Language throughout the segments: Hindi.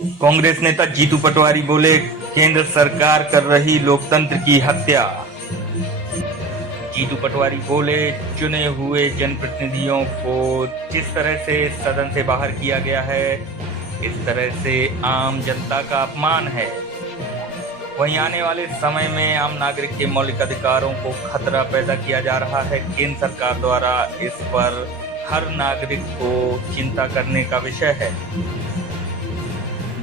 कांग्रेस नेता जीतू पटवारी बोले, केंद्र सरकार कर रही लोकतंत्र की हत्या। जीतू पटवारी बोले, चुने हुए जनप्रतिनिधियों को जिस तरह से सदन से बाहर किया गया है, इस तरह से आम जनता का अपमान है। वहीं आने वाले समय में आम नागरिक के मौलिक अधिकारों को खतरा पैदा किया जा रहा है। केंद्र सरकार द्वारा इस पर हर नागरिक को चिंता करने का विषय है।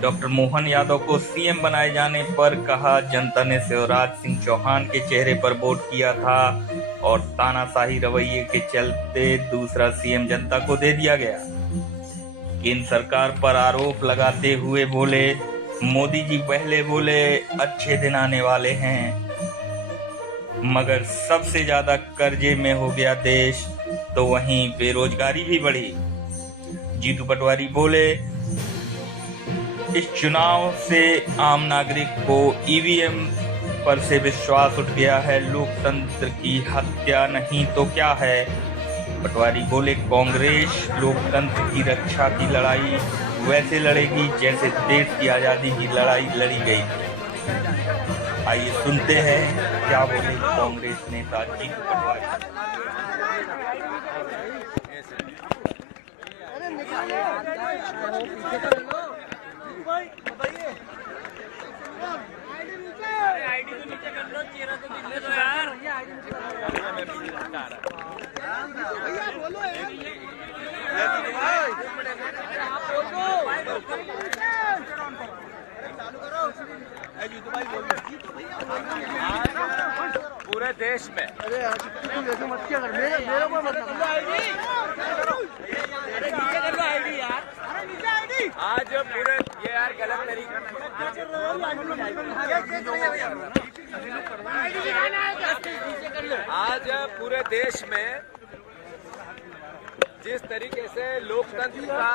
डॉक्टर मोहन यादव को सीएम बनाए जाने पर कहा, जनता ने शिवराज सिंह चौहान के चेहरे पर वोट किया था और तानाशाही रवैये के चलते दूसरा सीएम जनता को दे दिया गया। केंद्र सरकार पर आरोप लगाते हुए बोले, मोदी जी पहले बोले अच्छे दिन आने वाले हैं, मगर सबसे ज्यादा कर्जे में हो गया देश, तो वहीं बेरोजगारी भी बढ़ी। जीतू पटवारी बोले, इस चुनाव से आम नागरिक को ईवीएम पर से विश्वास उठ गया है। लोकतंत्र की हत्या नहीं तो क्या है। पटवारी बोले, कांग्रेस लोकतंत्र की रक्षा की लड़ाई वैसे लड़ेगी जैसे देश की आजादी की लड़ाई लड़ी गई थी। आइए सुनते हैं क्या बोले कांग्रेस नेता जीतू पटवारी। आईडी तो नीचे कर लो, चेहरा तो दिखने दो यार। भैया बोलो पूरे देश में मत किया कर, मेरे को मत नीचे कर लो आईडी यार। आज पूरे ये यार गलत तरीके आज पूरे देश में जिस तरीके से लोकतंत्र का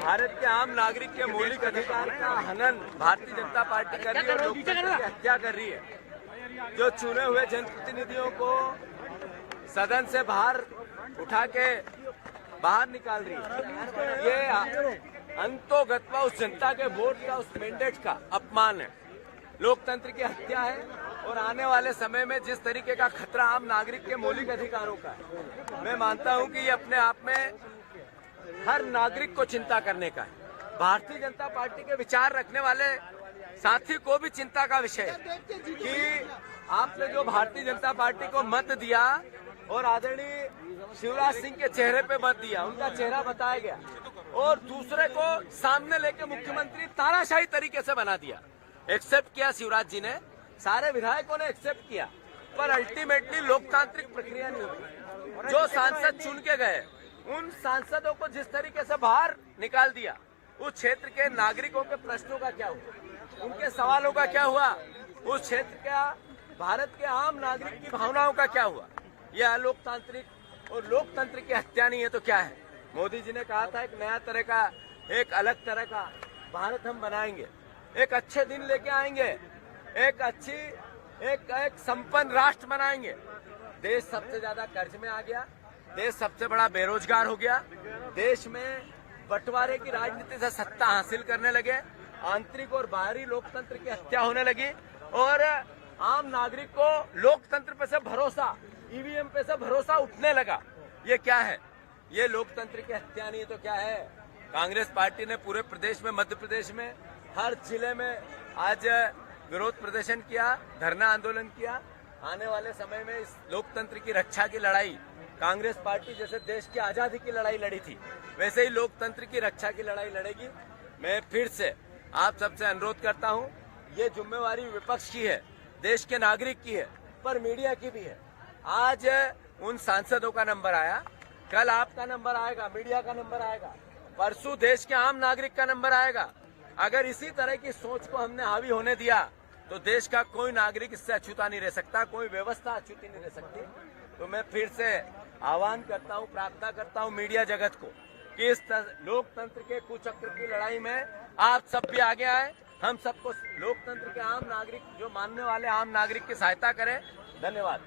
भारत के आम नागरिक के मौलिक अधिकार का हनन भारतीय जनता पार्टी कर रही है, लोकतंत्र की हत्या कर रही है, जो चुने हुए जनप्रतिनिधियों को सदन से बाहर उठा के बाहर निकाल रही है, ये अंतोगत्वा उस जनता के वोट का, उस मैंडेट का अपमान है, लोकतंत्र की हत्या है। और आने वाले समय में जिस तरीके का खतरा आम नागरिक के मौलिक अधिकारों का है, मैं मानता हूं कि ये अपने आप में हर नागरिक को चिंता करने का है। भारतीय जनता पार्टी के विचार रखने वाले साथी को भी चिंता का विषय है कि आपने जो भारतीय जनता पार्टी को मत दिया और आदरणीय शिवराज सिंह के चेहरे पे मत दिया, उनका चेहरा बताया गया, और दूसरे को सामने लेके मुख्यमंत्री तानाशाही तरीके से बना दिया। एक्सेप्ट किया शिवराज जी ने, सारे विधायकों ने एक्सेप्ट किया, पर अल्टीमेटली लोकतांत्रिक प्रक्रिया नहीं हुई। जो सांसद चुन के गए, उन सांसदों को जिस तरीके से बाहर निकाल दिया, उस क्षेत्र के नागरिकों के प्रश्नों का क्या हुआ, उनके सवालों का क्या हुआ, उस क्षेत्र का भारत के आम नागरिक की भावनाओं का क्या हुआ। यह अलोकतांत्रिक और लोकतंत्र की हत्या नहीं है तो क्या है। मोदी जी ने कहा था एक नया तरह का, एक अलग तरह का भारत हम बनाएंगे, एक अच्छे दिन लेके आएंगे, एक संपन्न राष्ट्र बनाएंगे। देश सबसे ज्यादा कर्ज में आ गया, देश सबसे बड़ा बेरोजगार हो गया, देश में बंटवारे की राजनीति से सत्ता हासिल करने लगे, आंतरिक और बाहरी लोकतंत्र की हत्या होने लगी, और आम नागरिक को लोकतंत्र पे से भरोसा, ईवीएम पे से भरोसा उठने लगा। ये क्या है? ये लोकतंत्र की हत्या नहीं है तो क्या है। कांग्रेस पार्टी ने पूरे प्रदेश में, मध्य प्रदेश में हर जिले में आज विरोध प्रदर्शन किया, धरना आंदोलन किया। आने वाले समय में इस लोकतंत्र की रक्षा की लड़ाई कांग्रेस पार्टी जैसे देश की आजादी की लड़ाई लड़ी थी, वैसे ही लोकतंत्र की रक्षा की लड़ाई लड़ेगी। मैं फिर से आप सबसे अनुरोध करता हूं, ये जिम्मेवारी विपक्ष की है, देश के नागरिक की है, पर मीडिया की भी है। आज उन सांसदों का नंबर आया, कल आपका नंबर आएगा, मीडिया का नंबर आएगा, परसों देश के आम नागरिक का नंबर आएगा। अगर इसी तरह की सोच को हमने हावी होने दिया तो देश का कोई नागरिक इससे अछूता नहीं रह सकता, कोई व्यवस्था अछूती नहीं रह सकती। तो मैं फिर से आह्वान करता हूं, प्रार्थना करता हूं मीडिया जगत को कि इस लोकतंत्र के कुचक्र की लड़ाई में आप सब भी आगे आए, हम सबको लोकतंत्र के आम नागरिक, जो मानने वाले आम नागरिक की सहायता करें। धन्यवाद।